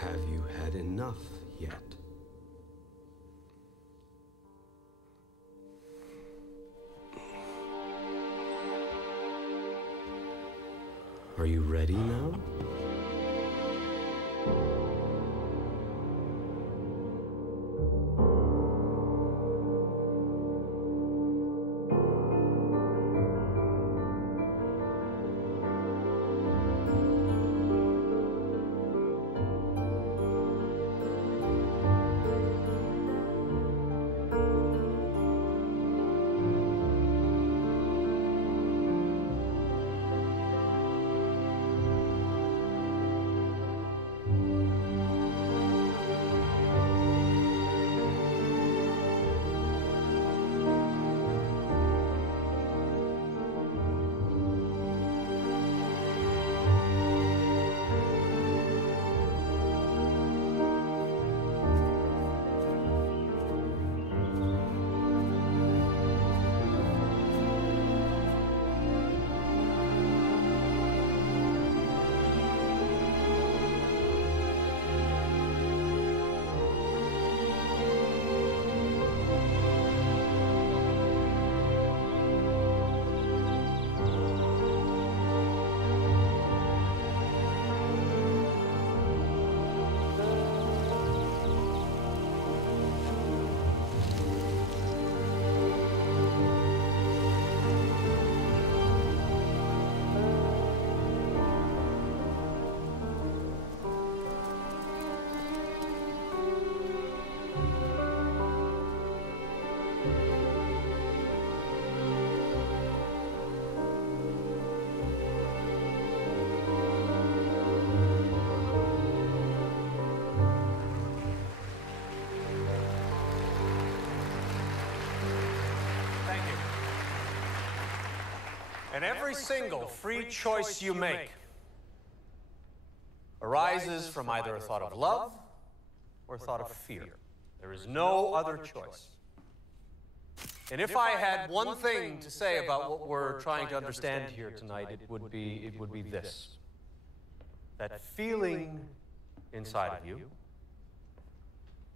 Have you had enough yet? Are you ready now? And every single free choice you make arises from either a thought of love or a thought of fear. There is no other choice. And if I had one thing to say about what we're trying to understand here tonight, it would be this. That feeling inside of you,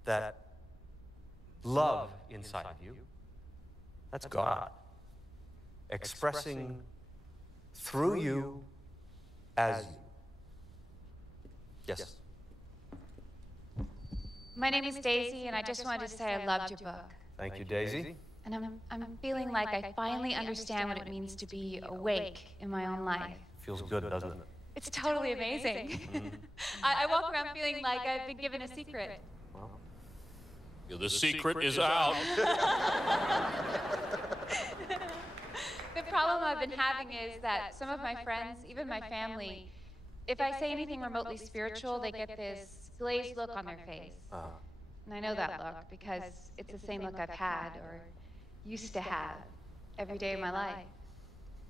that love inside of you, that's God expressing through you as you. Yes. My name is Daisy, and I just wanted to say I loved your book. Thank you, Daisy. And I'm feeling like I finally understand what it means to be awake in my own life. Feels good, doesn't it? It's totally amazing. I walk around feeling like I've been given a secret. Well, the secret is out. The problem I've been having is that some of my friends, even my family, if I say anything remotely spiritual, they get this glazed look on their face. And I know that look because it's the same look I've had or used to have every day of my life.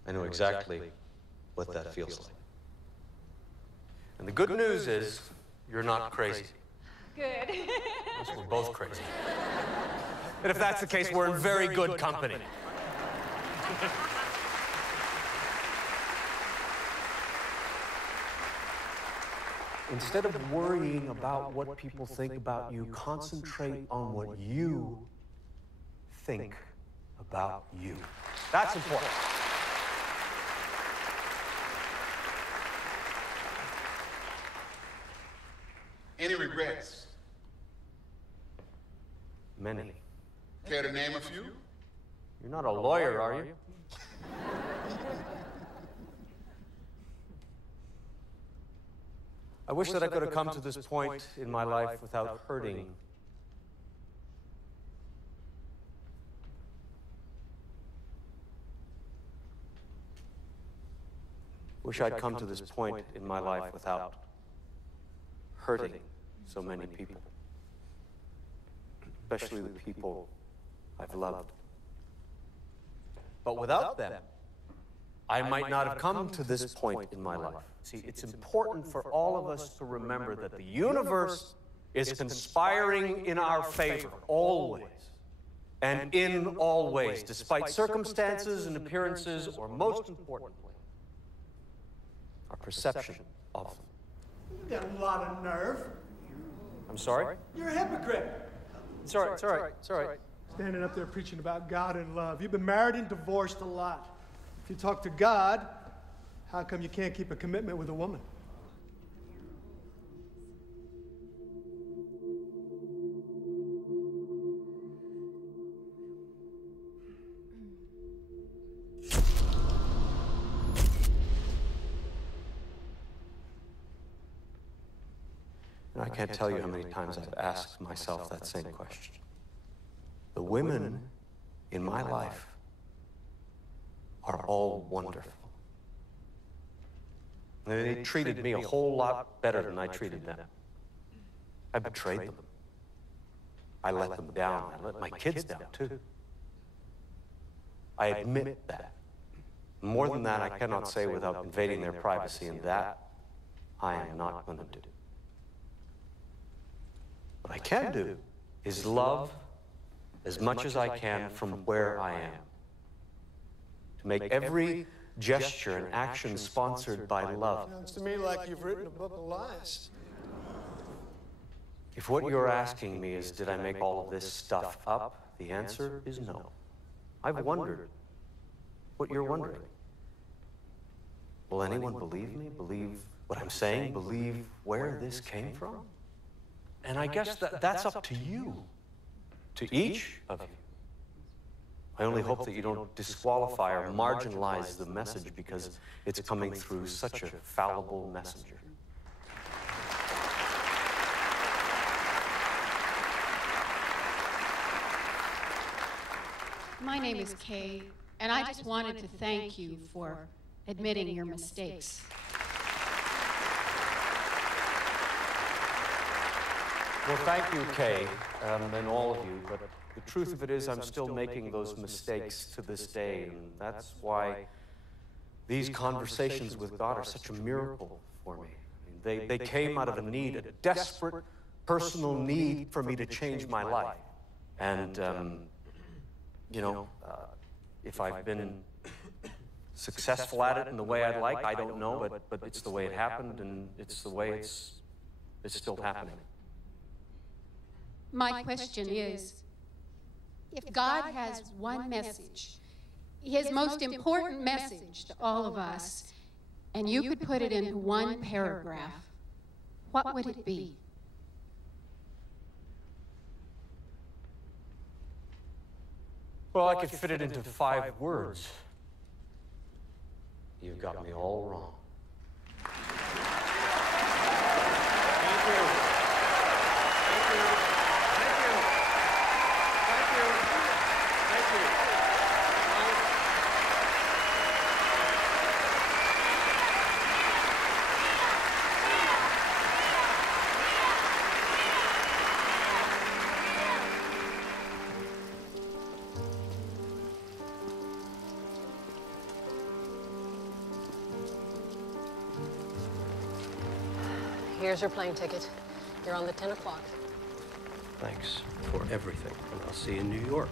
I know exactly what that feels like. And the good news is, you're not crazy. Good. We're both crazy. And if that's the case, we're in very good company. Instead of worrying about what people think about you, concentrate on what you think about you. That's important. Any regrets? Many. Care to name a few? You're not a lawyer, are you? I wish that I could have come to this point in my life without hurting. Wish I'd come to this point in my life without hurting so many people, especially the people I've loved. But without them, I might not have come to this point in my life. See, it's important for all of us to remember that the universe is conspiring in our favor, always, and in all ways, despite circumstances and appearances, or most importantly, our perception of them. You got a lot of nerve. I'm sorry? You're a hypocrite. It's all right, it's all right, it's all right. Standing up there preaching about God and love. You've been married and divorced a lot. If you talk to God, how come you can't keep a commitment with a woman? And I can't tell you how many times I've asked myself that same question. The women in my life are all wonderful. They treated me a whole lot better than I treated them. I betrayed them. I let them down. I let my kids down, too. I admit that. More than that, I cannot say without invading their privacy, and that I am not going to do. What I can do is love as much as I can from where I am. To make every gesture and action sponsored by love. Sounds to me like you've written a book of lies. If what you're asking me is, did I make all of this stuff up? The answer is no. I've wondered what you're wondering. Will anyone believe me? Believe what I'm saying? Believe where this came from? And I guess that's up to you, to each of you. I only hope that you don't disqualify or marginalize the message because it's coming through such a fallible messenger. My name is Kay, and I just wanted to thank you for admitting your mistakes. Well, thank you, Kay, and all of you, but the truth of it is I'm still making those mistakes to this day, and that's why these conversations with God are such a miracle for me. I mean, they came out of a need, a desperate personal need for me to change my life. And, you know, if I've been successful at it in the way I'd like, I don't know, but it's the way it happened, and it's the way it's still happening. My question is, if God has one message, his most important message to all of us, and you could put it into one paragraph, what would it be? Well, I could fit it into 5 words. You got me all wrong. Here's your plane ticket. You're on the 10 o'clock. Thanks for everything, and I'll see you in New York.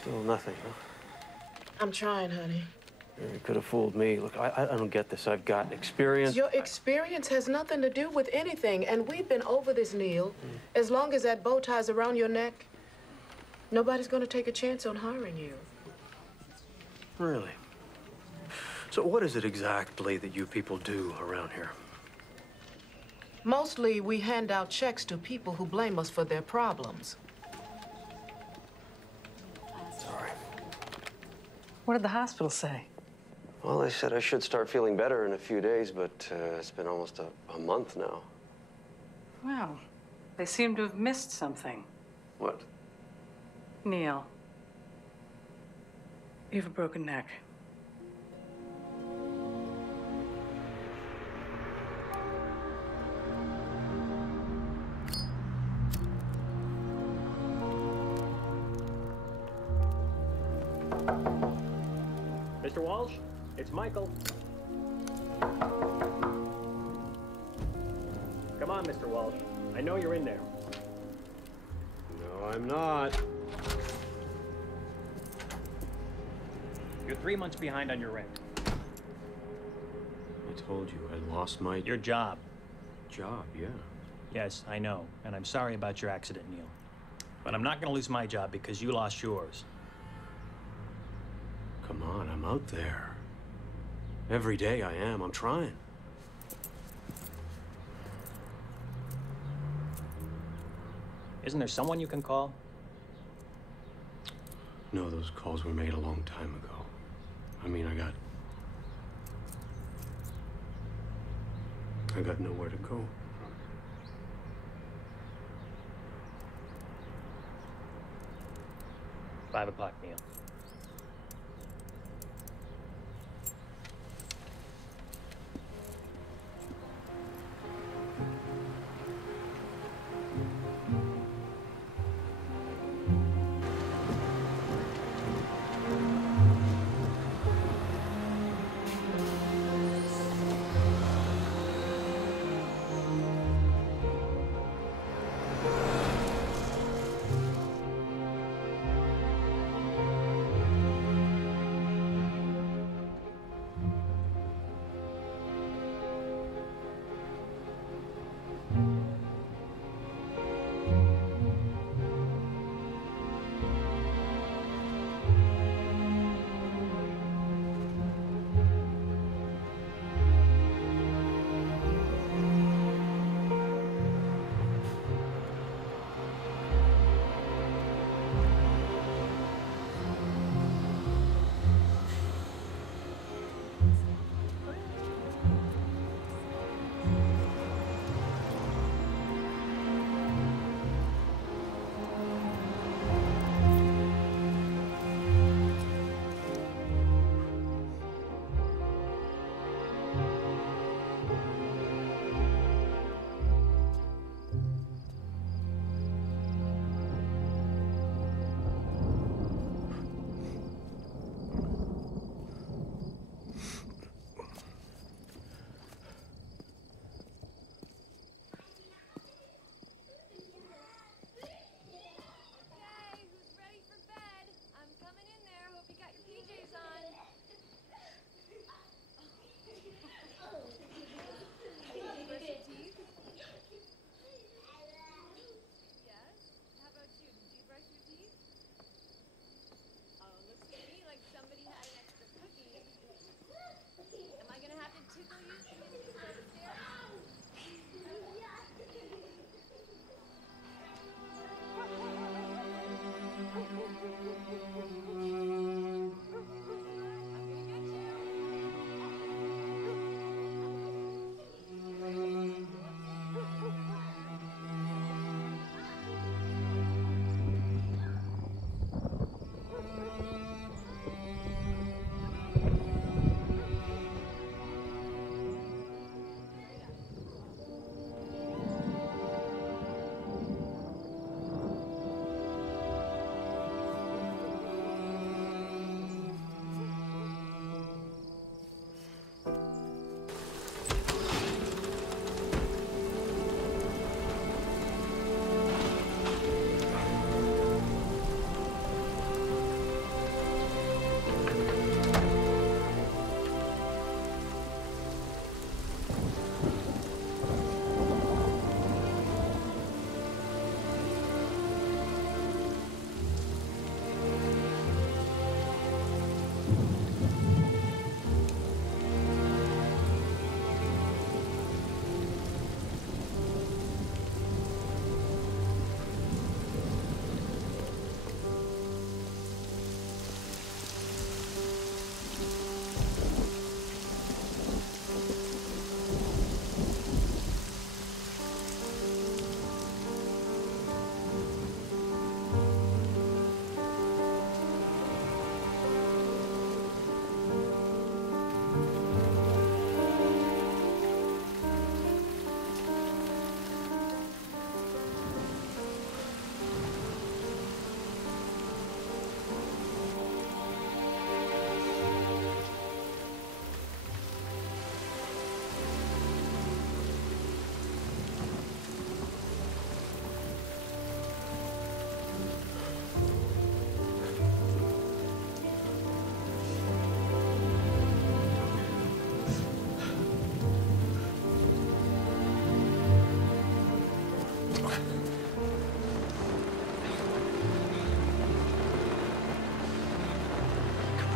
Still nothing, huh? I'm trying, honey. You could have fooled me. Look, I don't get this. I've got experience. Your experience has nothing to do with anything, and we've been over this, Neil. As long as that bow tie's around your neck, nobody's going to take a chance on hiring you. Really? So what is it exactly that you people do around here? Mostly, we hand out checks to people who blame us for their problems. Sorry. What did the hospital say? Well, they said I should start feeling better in a few days, but it's been almost a month now. Well, they seem to have missed something. What? Neil, you have a broken neck. Mr. Walsh, it's Michael. Come on, Mr. Walsh. I know you're in there. No, I'm not. You're 3 months behind on your rent. I told you I lost my Your job. job, yeah. Yes, I know. And I'm sorry about your accident, Neil. But I'm not going to lose my job because you lost yours. Come on, I'm out there. Every day I am. I'm trying. Isn't there someone you can call? No, those calls were made a long time ago. I mean, I got nowhere to go. $5 o'clock, Neil.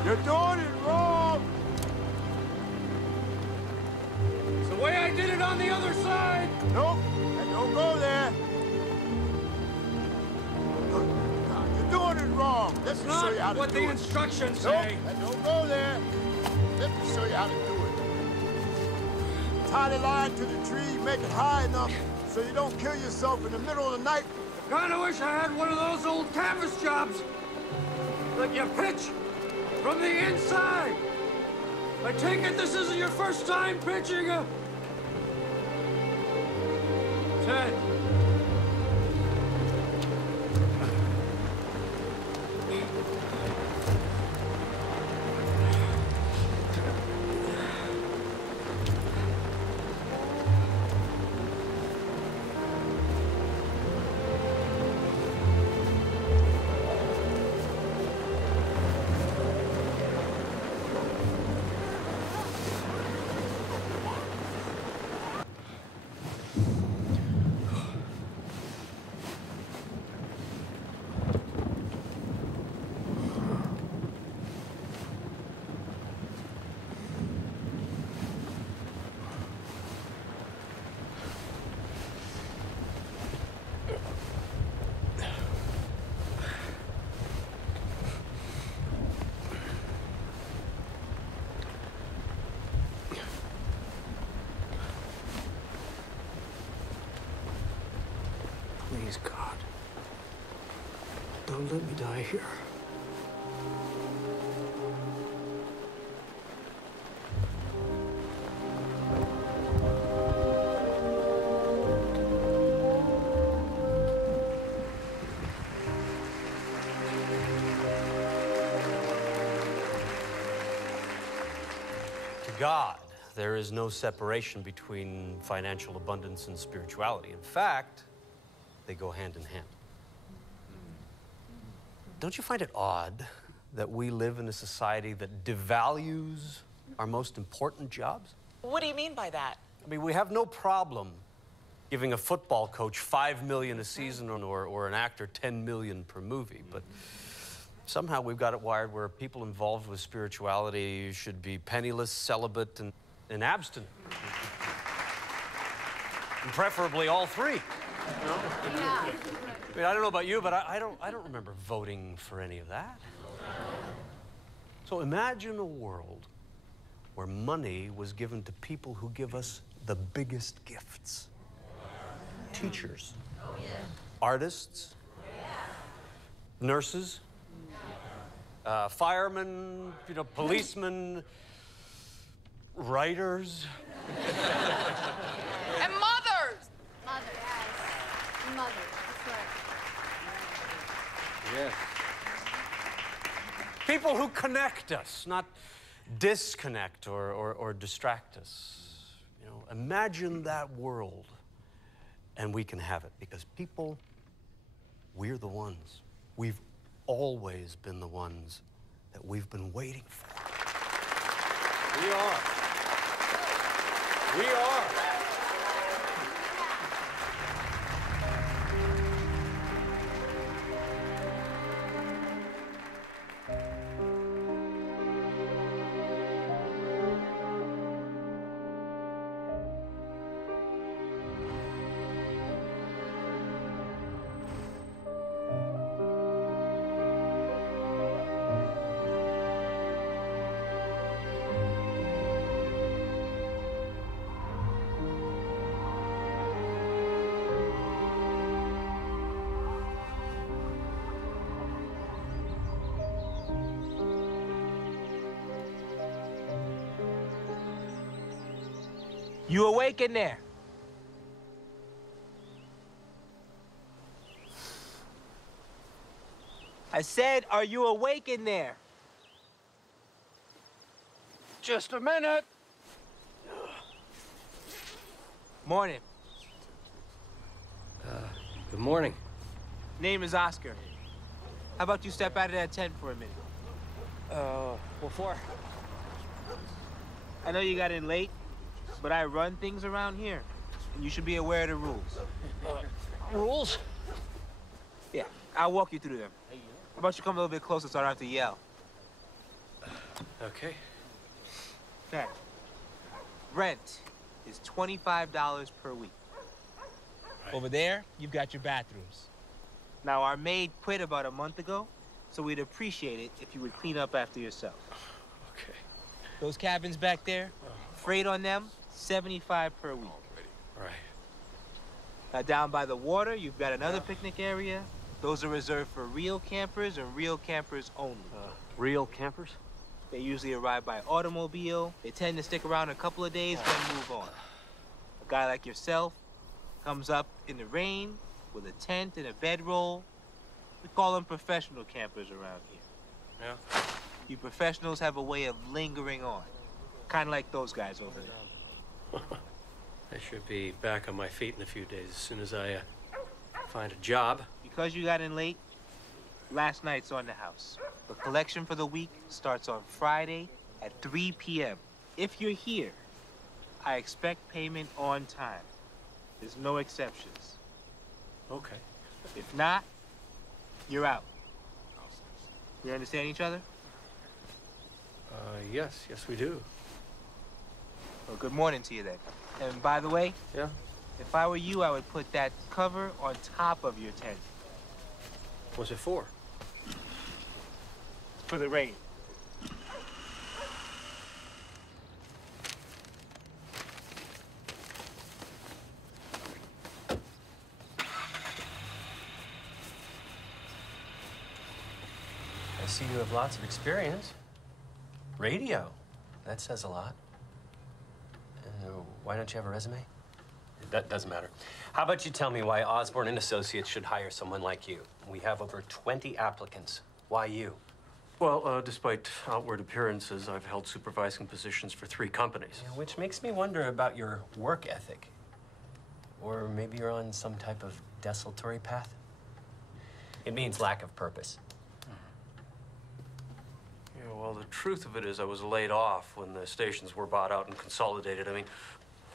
You're doing it wrong! It's the way I did it on the other side! Nope, and don't go there. You're doing it wrong. Let me show you how to do it. What the instructions Nope, say. and don't go there. Let me show you how to do it. Tie the line to the tree, make it high enough so you don't kill yourself in the middle of the night. I kinda wish I had one of those old canvas jobs that you pitch from the inside. I take it this isn't your first time pitching a... Ted. Please, God. Don't let me die here. To God, there is no separation between financial abundance and spirituality. In fact, they go hand in hand. Don't you find it odd that we live in a society that devalues our most important jobs? What do you mean by that? I mean, we have no problem giving a football coach $5 million a season or an actor $10 million per movie, but somehow we've got it wired where people involved with spirituality should be penniless, celibate, and abstinent. And preferably all three. You know? Yeah. I mean, I don't know about you, but I don't remember voting for any of that. So imagine a world where money was given to people who give us the biggest gifts. Teachers, artists, nurses, firemen, you know, policemen, writers. And mothers! Mother, yes. Mother, that's right. Yes. People who connect us, not disconnect or distract us. You know, imagine that world, and we can have it, because people, we're the ones. We've always been the ones that we've been waiting for. We are. We are. You awake in there? I said, are you awake in there? Just a minute. Morning. Good morning. Name is Oscar. How about you step out of that tent for a minute? What for? I know you got in late, but I run things around here, and you should be aware of the rules. Rules? Yeah, I'll walk you through them. How about you come a little bit closer so I don't have to yell? Okay. Okay. Rent is $25 per week. Right. Over there, you've got your bathrooms. Now, our maid quit about a month ago, so we'd appreciate it if you would clean up after yourself. Okay. Those cabins back there, freight on them, $75 per week. Right. Now, down by the water, you've got another picnic area. Those are reserved for real campers and real campers only. Real campers? They usually arrive by automobile. They tend to stick around a couple of days, then move on. A guy like yourself comes up in the rain with a tent and a bedroll. We call them professional campers around here. Yeah. You professionals have a way of lingering on, kind of like those guys over there. I should be back on my feet in a few days as soon as I find a job. Because you got in late, last night's on the house. The collection for the week starts on Friday at 3 p.m. If you're here, I expect payment on time. There's no exceptions. Okay. If not, you're out. We understand each other? Yes, we do. Well, good morning to you then. And by the way, yeah, if I were you, I would put that cover on top of your tent. What's it for? For the rain. I see you have lots of experience. Radio. That says a lot. Why don't you have a resume? That doesn't matter. How about you tell me why Osborne and Associates should hire someone like you? We have over 20 applicants. Why you? Well, despite outward appearances, I've held supervising positions for 3 companies. Yeah, which makes me wonder about your work ethic. Or maybe you're on some type of desultory path? It means lack of purpose. Yeah, well, the truth of it is I was laid off when the stations were bought out and consolidated. I mean,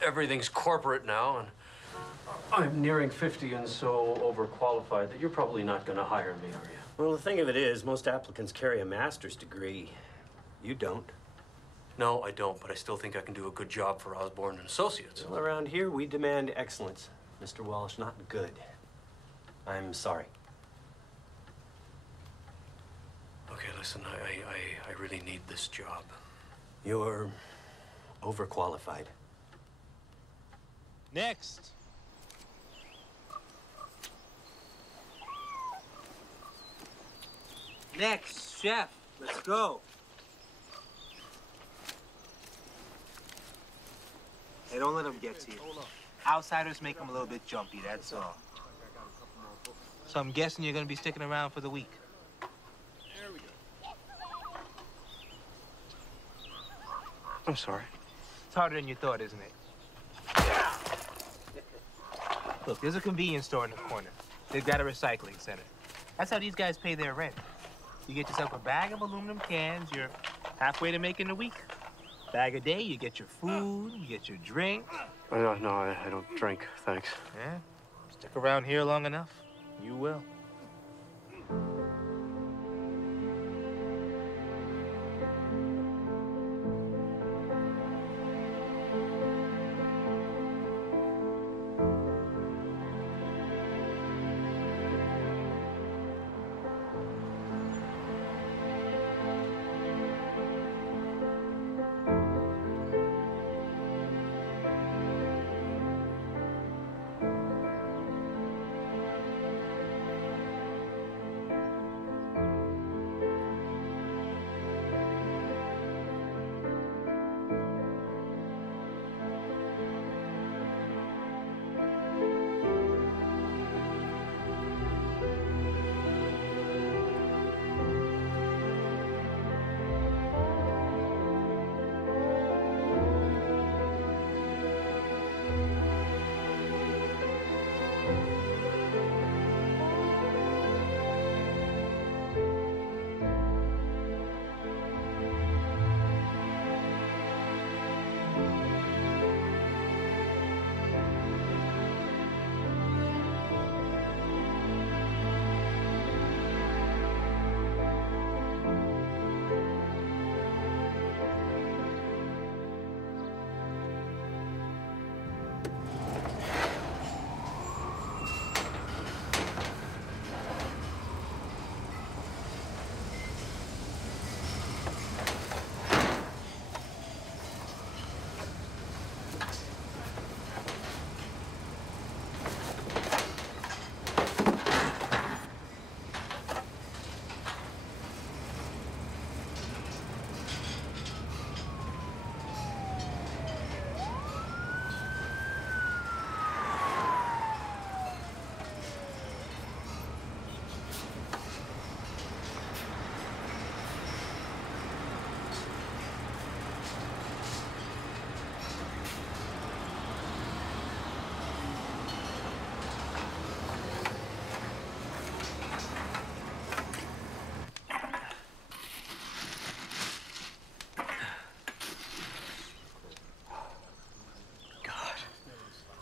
everything's corporate now, and I'm nearing 50 and so overqualified that you're probably not going to hire me, are you? Well, the thing of it is, most applicants carry a master's degree. You don't. No, I don't, but I still think I can do a good job for Osborne and Associates. Well, around here, we demand excellence. Mr. Walsh, not good. I'm sorry. Okay, listen, I really need this job. You're overqualified. Next. Next, chef. Let's go. Hey, don't let them get to you. Outsiders make them a little bit jumpy, that's all. So I'm guessing you're gonna be sticking around for the week. I'm sorry. It's harder than you thought, isn't it? Look, there's a convenience store in the corner. They've got a recycling center. That's how these guys pay their rent. You get yourself a bag of aluminum cans, you're halfway to making the week. Bag a day, you get your food, you get your drink. No, I don't drink, thanks. Yeah? Stick around here long enough, you will.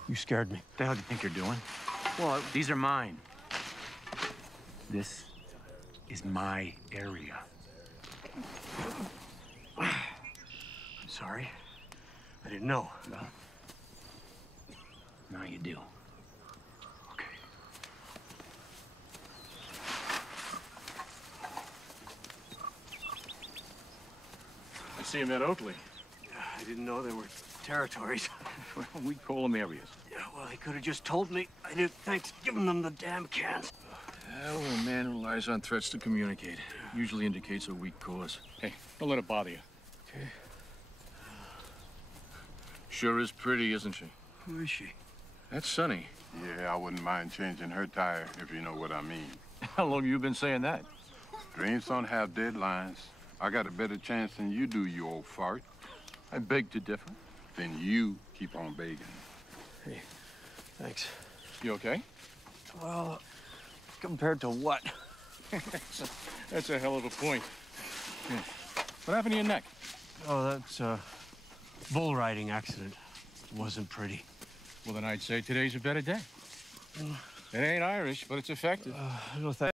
You scared me. What the hell do you think you're doing? Well, these are mine. This is my area. I'm sorry. I didn't know. Well, now you do. I see him at Oakley. Yeah, I didn't know there were territories. Well, we call them areas. Yeah, well, he could have just told me. I didn't think giving them the damn cans. Well, a man who lies on threats to communicate usually indicates a weak cause. Hey, don't let it bother you. Okay. Sure is pretty, isn't she? Who is she? That's Sunny. Yeah, I wouldn't mind changing her tire, if you know what I mean. How long you been saying that? Dreams don't have deadlines. I got a better chance than you do, you old fart. I beg to differ. Then you keep on begging. Hey, thanks. You okay? Well, compared to what? That's a hell of a point. Yeah. What happened to your neck? Oh, that's a bull riding accident. It wasn't pretty. Well, then I'd say today's a better day. It ain't Irish, but it's effective. No, thanks.